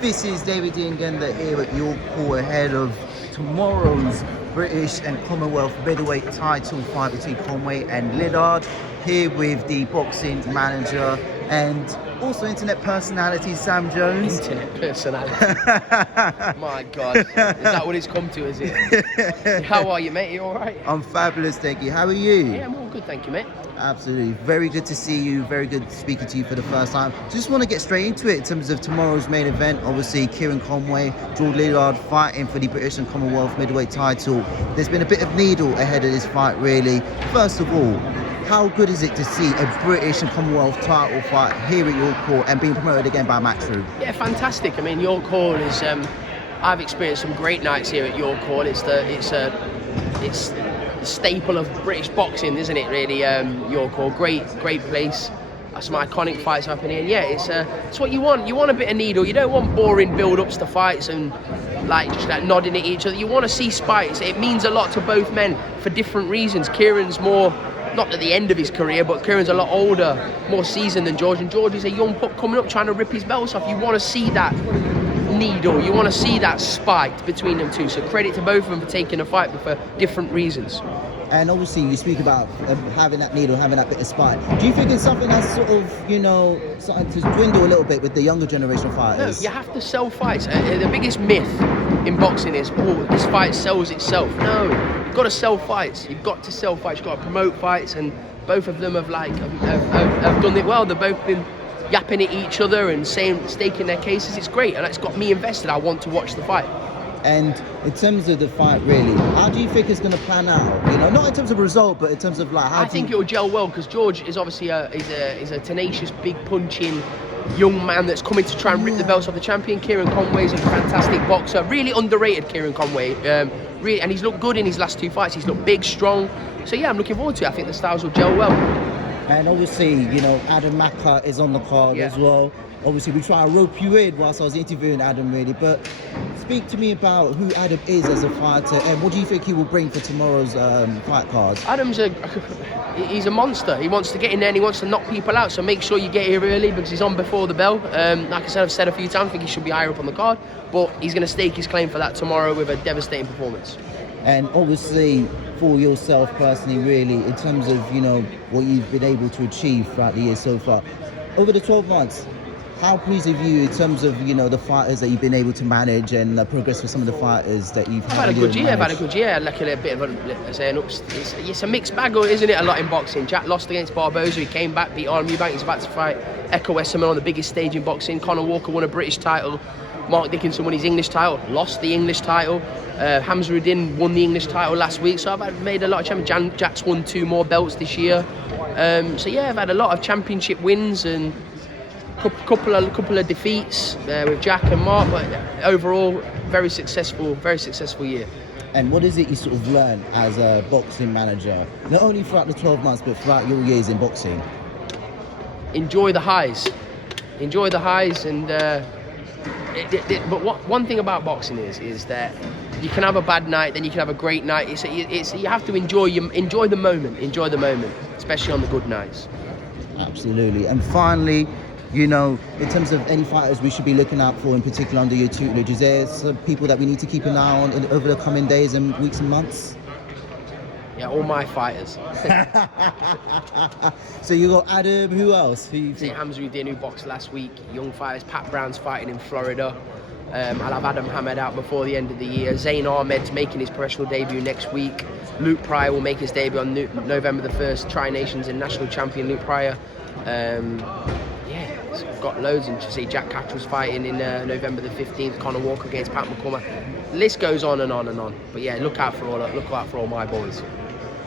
This is David Ngenda here at York Hall ahead of tomorrow's British and Commonwealth Middleweight title fight between Conway and Liddard. Here with the boxing manager and also internet personality Sam Jones. Internet personality. My God, is that what it's come to? Is it? How are you, mate? You all right? I'm fabulous, thank you. How are you? Yeah, I'm all good, thank you, mate. Absolutely. Very good to see you. Very good speaking to you for the first time. Just want to get straight into it in terms of tomorrow's main event. Obviously, Kieron Conway, Liddard fighting for the British and Commonwealth Middleweight title. There's been a bit of needle ahead of this fight, really. First of all, how good is it to see a British and Commonwealth title fight here at York Hall and being promoted again by Matchroom? Yeah, fantastic. I mean, York Hall is. I've experienced some great nights here at York Hall. It's the staple of British boxing, isn't it? Really, York Hall, great place. Some iconic fights happen here. And yeah, it's what you want. You want a bit of needle. You don't want boring build-ups to fights and just nodding at each other. You want to see spikes. It means a lot to both men for different reasons. Kieron's more. Not at the end of his career, but Kieron's a lot older, more seasoned than George, and George is a young pup coming up trying to rip his belts off. You want to see that needle, you want to see that spike between them two. So credit to both of them for taking a fight, but for different reasons. And obviously you speak about having that needle, having that bit of spike. Do you think it's something that's sort of, starting to dwindle a little bit with the younger generation fighters? No, you have to sell fights. The biggest myth in boxing is, this fight sells itself. No, you've got to sell fights. You've got to sell fights. You've got to promote fights, and both of them have done it well. They've both been yapping at each other and staking their cases. It's great, and it's got me invested. I want to watch the fight. And in terms of the fight, really, how do you think it's going to plan out? Not in terms of result, but in terms of how I think it will gel well, because George is obviously is a tenacious, big punching young man that's coming to try and rip the belts off the champion. Kieron Conway is a fantastic boxer, really underrated. Kieron Conway, really, and he's looked good in his last two fights. He's looked big, strong. So yeah, I'm looking forward to it. I think the styles will gel well. And obviously, Adam Maca is on the card as well. Obviously, we try to rope you in whilst I was interviewing Adam, really. But speak to me about who Adam is as a fighter, and what do you think he will bring for tomorrow's fight cards? Adam's he's a monster. He wants to get in there and he wants to knock people out. So make sure you get here early, because he's on before the bell. Like I said, I've said a few times, I think he should be higher up on the card. But he's going to stake his claim for that tomorrow with a devastating performance. And obviously, for yourself personally, really, in terms of what you've been able to achieve throughout the year so far, over the 12 months, how pleased are you in terms of the fighters that you've been able to manage and progress with some of the fighters that you've had? I've had a good year. Like a bit of it's a mixed bag, isn't it? A lot in boxing. Jack lost against Barboza. He came back, beat Arm Eubank. He's about to fight Echo Westerman on the biggest stage in boxing. Conor Walker won a British title. Mark Dickinson won his English title, lost the English title. Hamzaruddin won the English title last week. So I've made a lot of champions. Jack's won 2 more belts this year. So yeah, I've had a lot of championship wins and couple of defeats with Jack and Mark, but overall very successful year. And what is it you sort of learned as a boxing manager, not only throughout the 12 months but throughout your years in boxing? Enjoy the highs, and but one thing about boxing is that you can have a bad night, then you can have a great night. It's you have to enjoy the moment, especially on the good nights. Absolutely. And finally, in terms of any fighters we should be looking out for in particular under your tutelage, is there some people that we need to keep an eye on over the coming days and weeks and months? Yeah, all my fighters. So you got Adam, who else? Hamzaruddin, who boxed last week. Young fighters, Pat Brown's fighting in Florida. I'll have Adam Hamed out before the end of the year. Zayn Ahmed's making his professional debut next week. Luke Pryor will make his debut on November the 1st. Tri-Nations and national champion Luke Pryor. I've got loads, and to see Jack Cattrall's fighting in November the 15th. Conor Walker against Pat McCormack. The list goes on and on and on. But yeah, look out for all my boys.